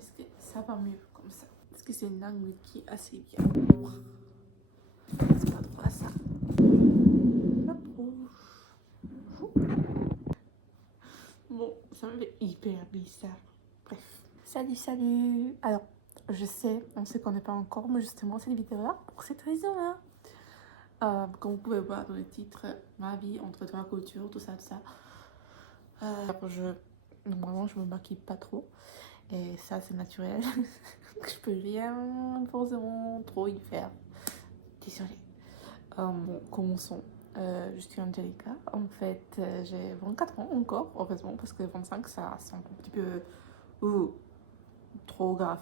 Est-ce que ça va mieux comme ça? Est-ce que c'est une langue qui est assez bien? C'est pas trop à ça. Bon, ça me fait hyper bizarre. Bref. Salut, salut. Alors, je sais, on sait qu'on n'est pas encore, mais justement, cette vidéo-là, pour cette raison-là. Comme vous pouvez voir dans le titre, ma vie entre trois cultures, tout ça, tout ça. Normalement, je me maquille pas trop. Et ça, c'est naturel. Je peux rien forcément trop y faire. Désolée. Bon, commençons. Je suis Angelica. En fait, j'ai 24 ans encore, heureusement, parce que 25, ça semble un petit peu trop grave.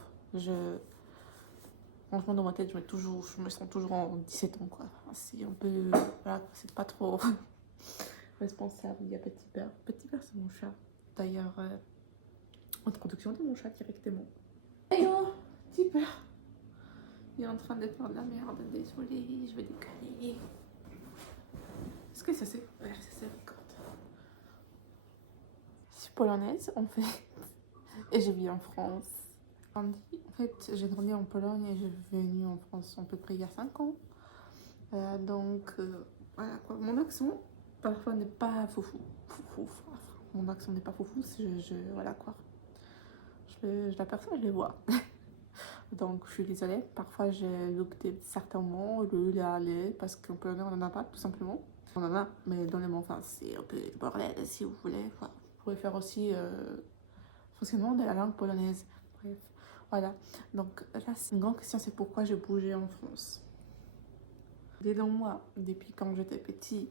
Franchement, dans ma tête, je me sens toujours en 17 ans, quoi. C'est un peu... Voilà, c'est pas trop responsable. Il y a Petit Bear. Petit Bear, c'est mon chat. D'ailleurs, introduction de mon chat directement. Hey oh, Petit Bear. Il est en train de faire de la merde. Désolée, je vais décaler. Est-ce que ça c'est... Ouais, ça record. Je suis polonaise, en fait. Et je vis en France. En fait, j'ai grandi en Pologne et je suis venue en France à peu près il y a 5 ans. Voilà quoi. Mon accent, parfois, n'est pas foufou. Mon accent n'est pas foufou, voilà quoi. Je l'aperçois, je le vois. Donc, je suis désolée. Parfois, j'ai loupé certains mots, le aller, parce qu'en polonais, on n'en a pas, tout simplement. On en a, mais dans les mots, enfin, c'est un peu le bordel, si vous voulez. Enfin, vous pouvez faire aussi fonctionnement de la langue polonaise. Bref, voilà. Donc, là, c'est une grande question, c'est pourquoi j'ai bougé en France. Dès dans moi, depuis quand j'étais petit,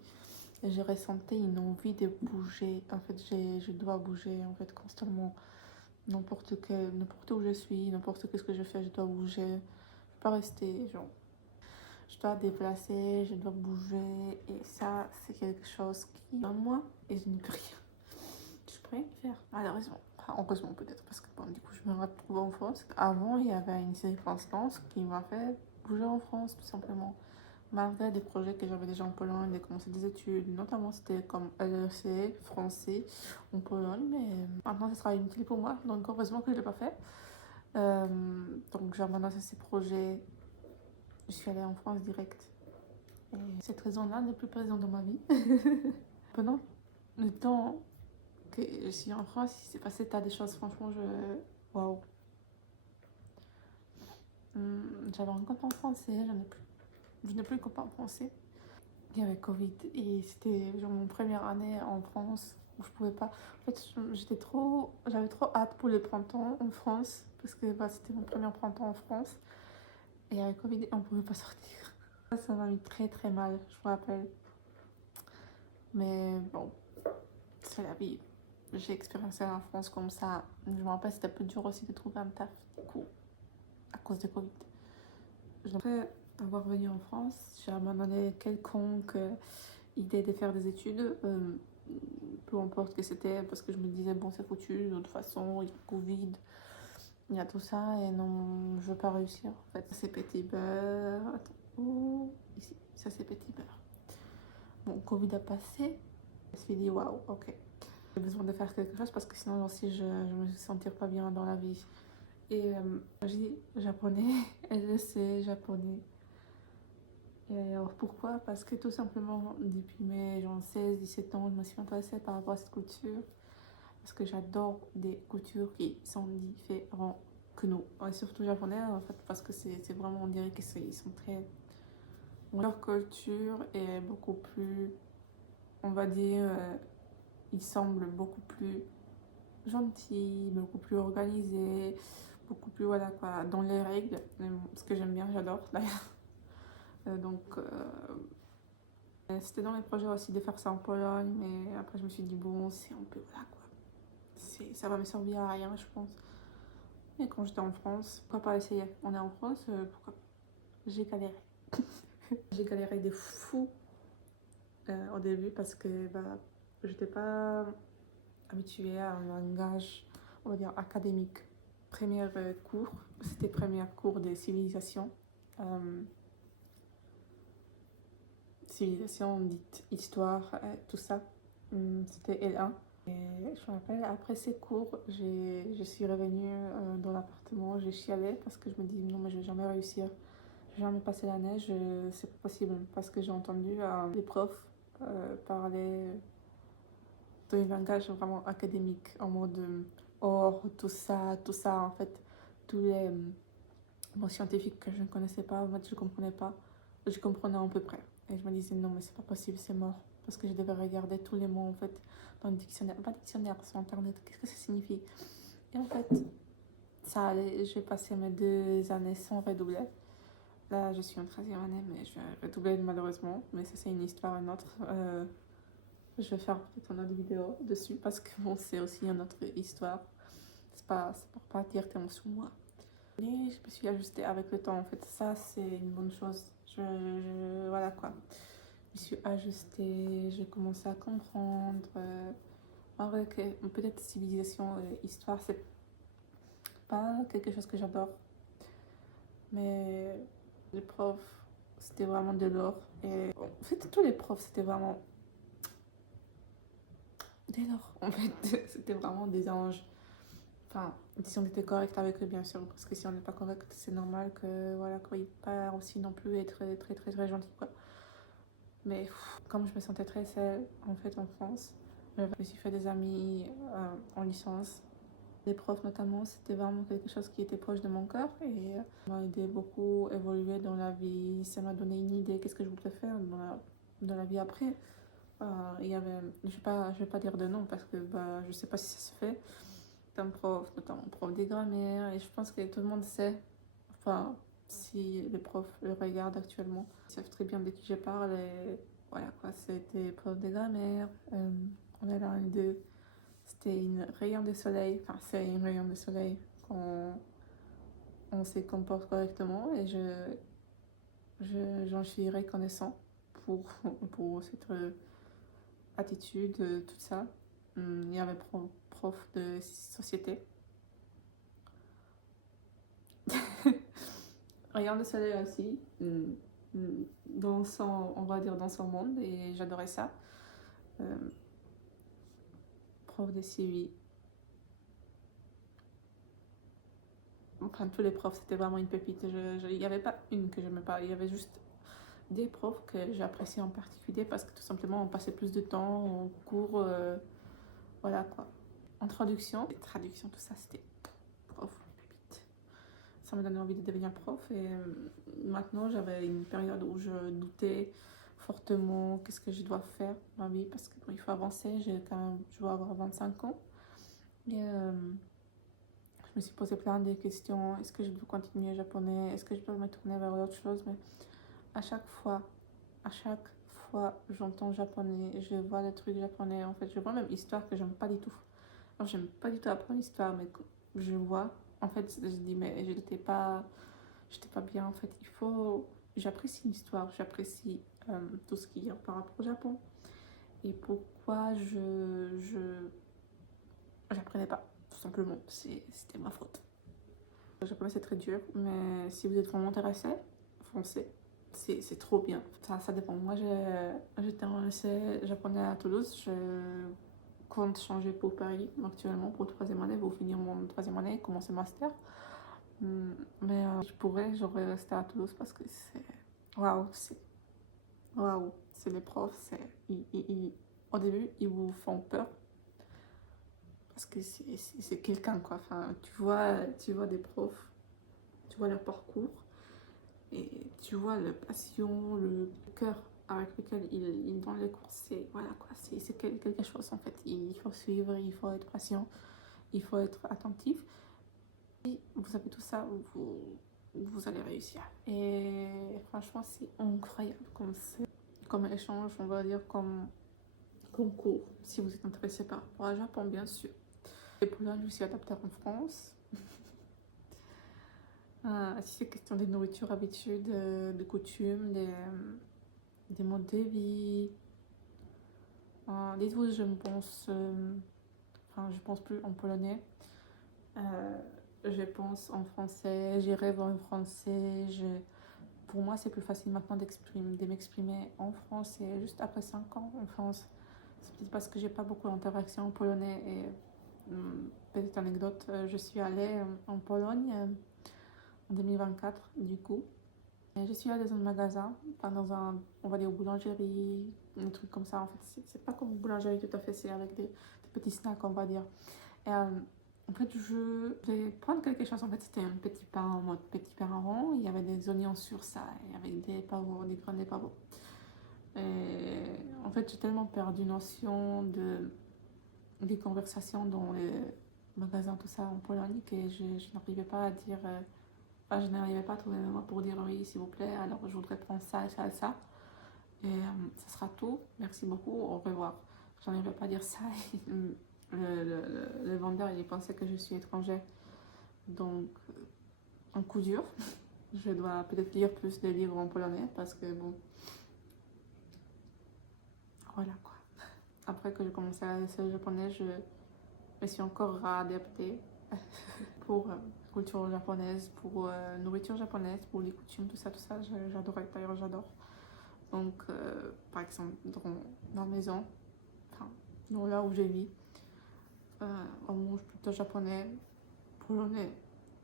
j'ai ressenti une envie de bouger. En fait, je dois bouger, en fait, constamment. N'importe où je suis, n'importe ce que je fais, je dois bouger. Je peux pas rester, genre. Je dois déplacer, je dois bouger. Et ça, c'est quelque chose qui est en moi et je ne peux rien. Je peux rien faire, malheureusement. Enfin, heureusement peut-être, parce que bon, du coup, je me retrouve en France. Avant, il y avait une circonstance qui m'a fait bouger en France, tout simplement. Malgré des projets que j'avais déjà en Pologne, de commencer des études, notamment c'était comme LEC, français en Pologne, mais maintenant ça sera inutile pour moi, donc heureusement que je ne l'ai pas fait. Donc j'ai abandonné ces projets, je suis allée en France direct. Et cette raison-là n'est plus présente dans ma vie. Pendant le temps que je suis en France, il s'est passé tas de choses, franchement, waouh. J'avais un copain français, je n'ai plus de copain français. Il y avait Covid et c'était genre mon première année en France où je pouvais pas. En fait, j'avais trop hâte pour le printemps en France parce que c'était mon premier printemps en France et avec Covid on pouvait pas sortir. Ça m'a mis très très mal, je me rappelle. Mais bon, c'est la vie. J'ai expérimenté la France comme ça. Je me rappelle, c'était un peu dur aussi de trouver un taf du coup à cause de Covid. Après avoir venu en France, j'ai abandonné quelconque idée de faire des études, peu importe que c'était, parce que je me disais, bon, c'est foutu, de toute façon, il y a Covid, il y a tout ça, et non, je veux pas réussir. En fait, c'est Petit Beurre. Attends, oh, ici, ça c'est Petit Beurre. Bon, Covid a passé, je me suis dit, waouh, ok. J'ai besoin de faire quelque chose parce que sinon aussi je me sentir pas bien dans la vie. Et j'ai dit japonais, elle sait japonais. Et alors pourquoi? Parce que tout simplement, depuis mes 16-17 ans, je me suis intéressée par rapport à cette couture. Parce que j'adore des coutures qui sont différentes que nous. Et surtout japonais, en fait, parce que c'est vraiment, on dirait qu'ils sont très... Leur culture est beaucoup plus, on va dire, ils semblent beaucoup plus gentils, beaucoup plus organisés, beaucoup plus, voilà quoi, dans les règles. Ce que j'aime bien, j'adore d'ailleurs. Donc... C'était dans mes projets aussi de faire ça en Pologne, mais après je me suis dit, bon, c'est un peu voilà quoi. Ça va me servir à rien, je pense. Et quand j'étais en France, pourquoi pas essayer? On est en France, pourquoi pas? J'ai galéré. J'ai galéré de fou au début parce que j'étais pas habituée à un langage, on va dire, académique. Premier cours, c'était premier cours de civilisation. Civilisation dite histoire, tout ça. C'était L1. Et je me rappelle, après ces cours, je suis revenue dans l'appartement, j'ai chialé parce que je me dis non, mais je vais jamais réussir, je vais jamais passer la neige, c'est pas possible. Parce que j'ai entendu les profs parler dans un langage vraiment académique, en mode or, tout ça, en fait, tous les mots scientifiques que je ne connaissais pas, en fait, je comprenais pas, je comprenais à peu près. Et je me disais non, mais c'est pas possible, c'est mort. Parce que je devais regarder tous les mots, en fait, dans le dictionnaire, pas dictionnaire, sur internet, qu'est-ce que ça signifie. Et en fait, ça allait, j'ai passé mes 2 années sans redoubler. Là, je suis en 13e année, mais je vais redoubler malheureusement, mais ça, c'est une histoire, une autre. Je vais faire peut-être une autre vidéo dessus parce que bon, c'est aussi une autre histoire. C'est pour pas dire tellement sur moi. Et je me suis ajustée avec le temps en fait. Ça, c'est une bonne chose. Voilà quoi. Je me suis ajustée, j'ai commencé à comprendre. En vrai, que peut-être civilisation, histoire, c'est pas quelque chose que j'adore. Mais les profs, c'était vraiment de l'or. Et en fait, tous les profs, c'était vraiment dès lors, en fait, c'était vraiment des anges. Enfin, si on était correct avec eux, bien sûr, parce que si on n'est pas correct, c'est normal que, voilà, qu'ils pas aussi non plus être très gentil, quoi. Mais comme je me sentais très seule, en fait, en France, je me suis fait des amis en licence. Les profs, notamment, c'était vraiment quelque chose qui était proche de mon cœur et m'a aidé beaucoup à évoluer dans la vie. Ça m'a donné une idée, qu'est-ce que je voudrais faire dans la vie après. Il y avait, je vais pas dire de nom parce que bah, je sais pas si ça se fait. Un prof, notamment prof des grammaires, et je pense que tout le monde sait, enfin, si les profs le regardent actuellement, ils savent très bien de qui je parle. Et voilà quoi, c'était prof des grammaires. On est là les deux. C'était une rayon de soleil, enfin, c'est une rayon de soleil quand on se comporte correctement, et j'en suis reconnaissant pour, pour cette attitude, tout ça. Il y avait prof de société. Rayon de soleil aussi, dans son, on va dire dans son monde, et j'adorais ça. Prof de CUI. Enfin, tous les profs, c'était vraiment une pépite. Il n'y avait pas une que j'aimais pas, il y avait juste des profs que j'appréciais en particulier parce que tout simplement on passait plus de temps en cours, voilà quoi. En traduction, traduction, tout ça, c'était prof, pépite. Ça me donnait envie de devenir prof, et maintenant j'avais une période où je doutais fortement qu'est-ce que je dois faire dans ma vie parce que bon, il faut avancer, je dois avoir 25 ans, et je me suis posé plein de questions. Est-ce que je dois continuer japonais, est-ce que je dois me tourner vers autre chose, mais à chaque fois à chaque fois j'entends japonais, je vois des trucs japonais, en fait je vois même histoire que j'aime pas du tout. Alors, j'aime pas du tout apprendre l'histoire, mais je vois, en fait je dis mais j'étais pas bien, en fait il faut, j'apprécie l'histoire, j'apprécie tout ce qui est par rapport au Japon, et pourquoi j'apprenais pas, tout simplement, c'était ma faute. Le japonais c'est très dur, mais si vous êtes vraiment intéressé, foncez, c'est trop bien. Ça dépend. Moi j'étais en lycée japonais à Toulouse, je compte changer pour Paris actuellement pour 3e année, pour finir mon 3e année, commencer master. Mais je pourrais, j'aurais resté à Toulouse parce que c'est waouh, waouh, c'est les profs, au début ils vous font peur parce que c'est quelqu'un quoi. Enfin, tu vois des profs, tu vois leur parcours et tu vois la passion, le cœur avec lequel ils donnent les cours. C'est voilà quoi, c'est quelque chose en fait. Il faut suivre, il faut être patient, il faut être attentif. Si vous avez tout ça, vous allez réussir. Et franchement, c'est incroyable comme échange, on va dire, comme cours, si vous êtes intéressé par rapport à Japon, bien sûr. Et pour là, je me suis adaptée en France. Si c'est question de nourriture, habitudes, de coutumes, des modes de vie. Dites-vous, je pense plus en polonais. Je pense en français, j'y rêve en français. Pour moi, c'est plus facile maintenant de m'exprimer en français. Juste après 5 ans en France, C'est parce que j'ai pas beaucoup d'interaction en polonais. Et petite anecdote, je suis allée en Pologne en 2024, du coup. Et je suis allée dans un magasin, enfin dans un, on va dire, boulangerie, un truc comme ça. En fait, c'est pas comme une boulangerie tout à fait, c'est avec des petits snacks, on va dire. Et en fait, je vais prendre quelque chose. En fait, c'était un petit pain en mode petit pain rond. Il y avait des oignons sur ça, et avec des pavots, des grains de pavots. Et en fait, j'ai tellement perdu notion des conversations dans les magasins, tout ça en Pologne, que je n'arrivais pas à dire. Enfin, je n'arrivais pas à trouver mes mots pour dire oui, s'il vous plaît, alors je voudrais prendre ça, ça, ça. Et ça sera tout. Merci beaucoup, au revoir. Je n'arrivais pas à dire ça. Le vendeur, il pensait que je suis étrangère. Donc, un coup dur. Je dois peut-être lire plus de livres en polonais parce que bon, voilà quoi. Après que j'ai commencé à laisser le japonais, je me suis encore réadaptée pour culture japonaise, pour nourriture japonaise, pour les coutumes, tout ça, j'adorais, d'ailleurs j'adore. Donc, par exemple, dans la maison, enfin, dans là où je vis, on mange plutôt japonais, polonais,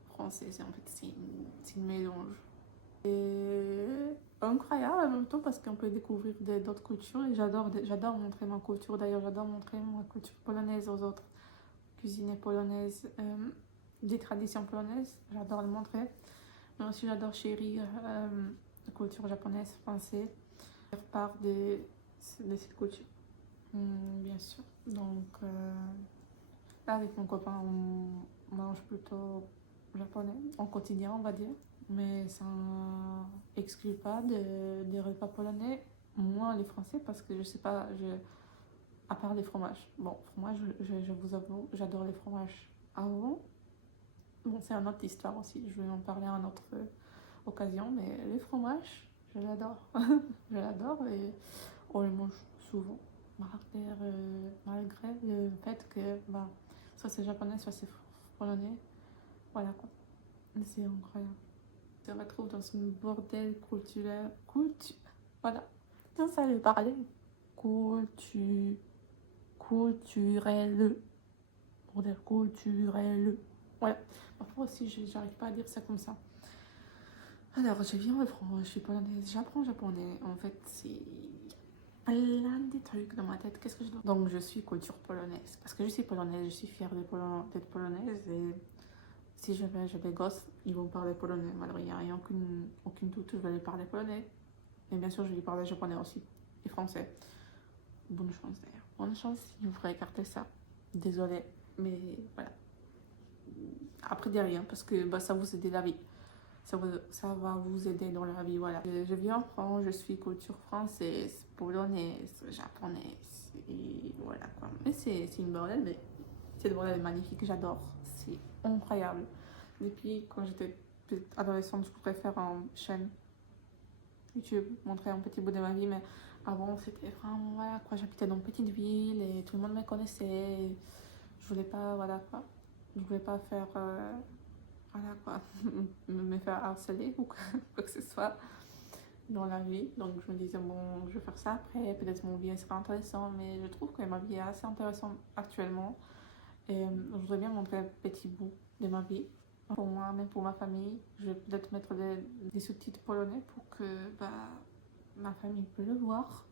français, en fait, c'est une mélange. Et incroyable en même temps parce qu'on peut découvrir d'autres cultures et j'adore montrer ma culture, d'ailleurs j'adore montrer ma culture polonaise aux autres, cuisine polonaise, des traditions polonaises, j'adore le montrer, mais aussi j'adore chérir la culture japonaise, française, faire part de cette culture. Bien sûr. Donc là avec mon copain on mange plutôt japonais en quotidien on va dire, mais ça exclut pas des repas polonais, moins les français parce que je sais pas, à part les fromages. Bon, fromage, je vous avoue, j'adore les fromages avant. Bon, c'est une autre histoire aussi, je vais en parler à une autre occasion, mais les fromages, je l'adore. Je l'adore et on le mange souvent. Malgré le fait que bah, soit c'est japonais, soit c'est polonais. Voilà quoi. C'est incroyable. On se retrouve dans une bordel culturel. Voilà. Non, ça le parler. Culturel. Bordel culturel. Voilà. Parfois aussi, j'arrive pas à dire ça comme ça. Alors, je viens en France, je suis polonaise, j'apprends japonais. En fait, c'est plein de trucs dans ma tête. Qu'est-ce que je dois... Donc, je suis culture polonaise. Parce que je suis polonaise, je suis fière d'être polonaise. Et si j'ai des gosses, ils vont parler polonais. Alors, il n'y a rien, aucune doute, je vais les parler polonais. Mais bien sûr, je vais parler japonais aussi. Et français. Bonne chance d'ailleurs. Bonne chance si vous ferez écarter ça. Désolée, mais voilà. Après, rien, parce que bah, ça vous aide la vie. Ça va vous aider dans la vie, voilà. Je vis en France, je suis culture française, polonaise, japonaise, et voilà quoi. Mais c'est une bordel, mais cette bordel est magnifique, j'adore, c'est incroyable. Depuis quand j'étais adolescente, je pourrais faire une chaîne YouTube, montrer un petit bout de ma vie, mais avant c'était vraiment, voilà quoi, j'habitais dans une petite ville et tout le monde me connaissait. Je voulais pas, voilà quoi, je voulais pas faire... voilà quoi, me faire harceler ou quoi que ce soit dans la vie. Donc je me disais, bon, je vais faire ça après, peut-être mon vie sera intéressant, mais je trouve que ma vie est assez intéressante actuellement. Et je voudrais bien montrer un petit bout de ma vie. Pour moi, même pour ma famille, je vais peut-être mettre des sous-titres polonais pour que bah, ma famille puisse le voir,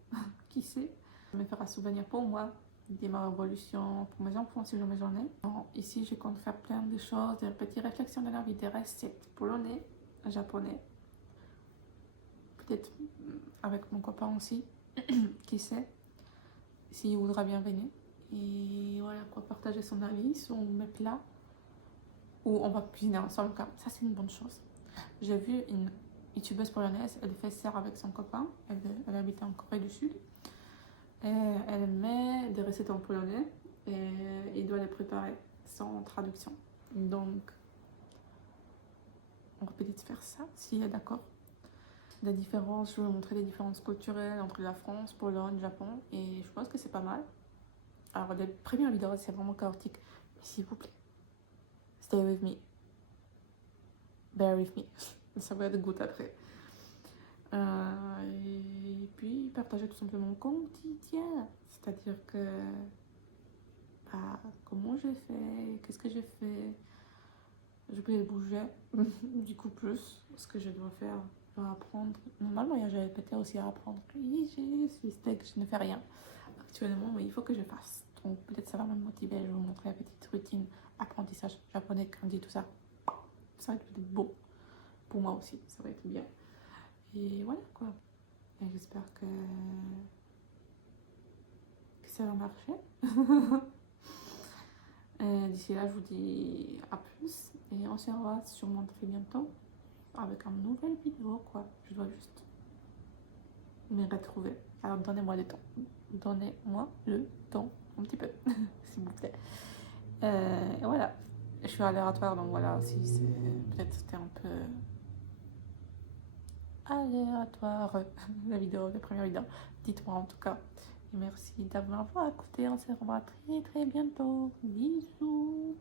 qui sait. Ça me fera souvenir pour moi de ma révolution, pour mes enfants si j'en ai. Bon, ici, je compte faire plein de choses, des petites réflexions de la vie, des recettes polonais, japonais. Peut-être avec mon copain aussi, qui sait, s'il voudra bien venir. Et voilà, quoi, partager son avis sur mes plats, ou on va cuisiner ensemble, car ça c'est une bonne chose. J'ai vu une youtubeuse polonaise, elle fait ça avec son copain, elle habite en Corée du Sud. Et elle met des recettes en polonais et il doit les préparer sans traduction. Donc, on va peut-être faire ça, s'il est d'accord. Des différences, je vais vous montrer les différences culturelles entre la France, Pologne, Japon, et je pense que c'est pas mal. Alors, les premières vidéos, c'est vraiment chaotique, mais s'il vous plaît, stay with me. Bear with me. Ça va être good après. Et puis partager tout simplement mon quotidien. C'est-à-dire que bah, comment j'ai fait, qu'est-ce que j'ai fait. Je peux bouger, du coup plus, ce que je dois faire, je dois apprendre. Normalement, j'avais peut-être aussi à apprendre. Oui, je suis steak, je ne fais rien actuellement, mais il faut que je fasse. Donc peut-être ça va me motiver, je vais vous montrer la petite routine, apprentissage japonais, kanji, tout ça. Ça va être peut-être beau. Pour moi aussi, ça va être bien. Et voilà quoi. Et j'espère que ça va marcher. D'ici là, je vous dis à plus. Et on se revoit sûrement très bientôt avec une nouvelle vidéo quoi. Je dois juste me retrouver. Alors donnez-moi le temps. Donnez-moi le temps. Un petit peu, s'il vous plaît. Et voilà. Je suis aléatoire, donc voilà, si c'est peut-être c'était un peu aléatoire la vidéo, la première vidéo. Dites-moi en tout cas. Et merci d'avoir écouté. On se revoit très très bientôt. Bisous.